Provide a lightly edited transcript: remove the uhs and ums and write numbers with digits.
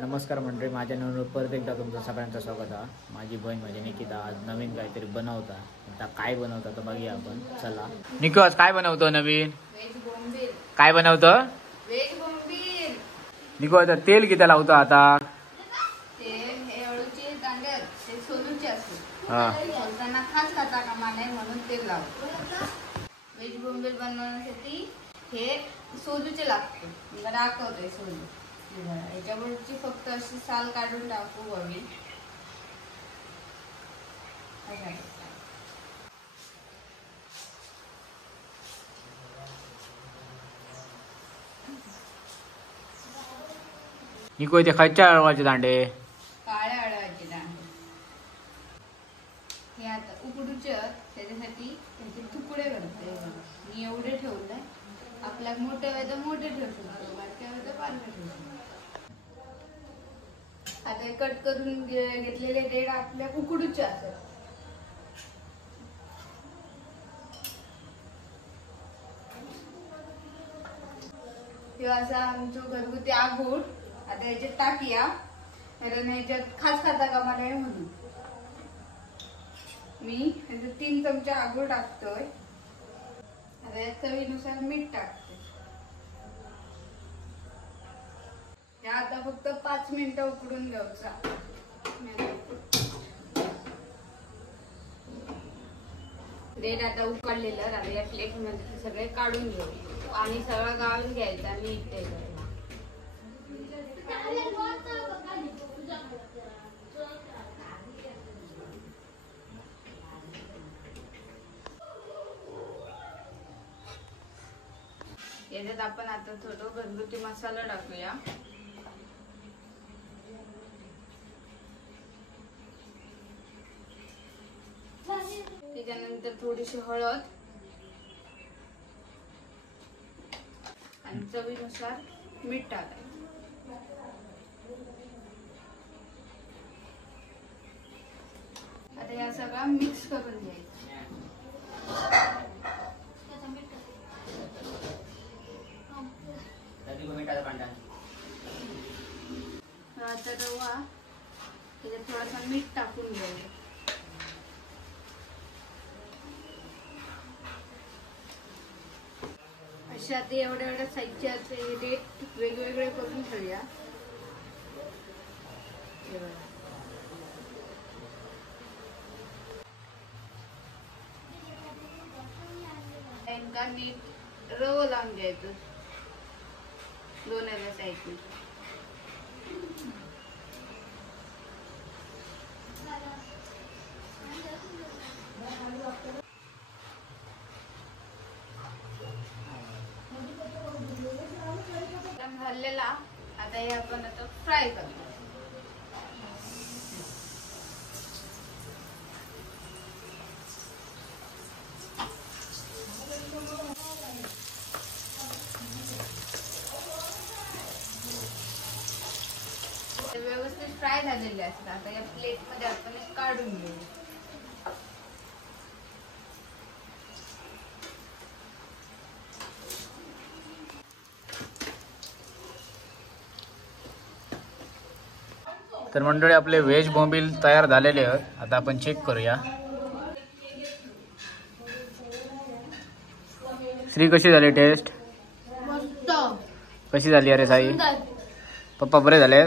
नमस्कार मंडळी, माझ्या नवीन परत एकदा तुमचं सगळ्यांचं स्वागत आहे। माझी बहीण म्हणजे निकिता आज नवीन काहीतरी बनवता। आता काय बनवता तर बघूया आपण, चला। निको आज काय बनवतो नवीन? वेज बोंबील। काय बनवतो? वेज बोंबील। निको आता तेल किती लावतो आता? तेल हे अळूचे दांडे ते सोलूचे असतात। हां, सोलताना खास खाता कामा नये म्हणून तेल लावतो। वेज बोंबील बनवण्यासाठी हे सोलूचे लागते। मी दाखवतोय सोलू। याच्यावरची फक्त अशी साल काढून टाकू हवी। निको ते खायच्या अळवाचे दांडे? काळ्या अळवाचे दांडे। हे आता उकडूचे त्याच्यासाठी त्याचे तुकडे करते। मी एवढे ठेवले। आपल्या मोठे वेळ तर मोठे ठेवू शकतो, बारक्या वेळ तर बारके ठेवू शकतो। आता हे कट करून घेतलेले डेड आपल्या उकडूचे असतात। हे असा आमचं घरगुती आगोड आता याच्यात टाकूया, कारण याच्यात खास खाता कामा नये म्हणून मी 3 चमचे आगोड टाकतोय। आता या चवीनुसार मीठ टाकते। या आता फक्त 5 मिनिटं उकडून घ्यायचा। डेट आता उकडलेलं आता या प्लेट मध्ये सगळे काढून घेऊ आणि सगळं गाळून घ्यायचं आणि इथे याच्यात आपण आता थोडं घरगुती मसाला टाकूया। त्याच्यानंतर थोडीशी हळद आणि चवीनुसार मीठ टाकायचं। आता या सगळा मिक्स करून घ्यायचं। आता रवा त्याच्यात थोडासा मीठ टाकून घ्यायचं। अशा ते एवढ्या साईजचे असे वेगवेगळे करून ठेवूया। नीट रवा लावून घ्यायचं दोन्ही साईडने। झालेला आता हे आपण आता फ्राय करू। व्यवस्थित फ्राय झालेले असतात। आता या प्लेट मध्ये आपण काढून घेऊ। तर मंडळी आपले व्हेज बोंबील तयार झालेले आहेत। आता आपण चेक करूया। श्री कशी झाली टेस्ट? मस्त। कशी झाली अरे साई? पप्पा बरे झाले?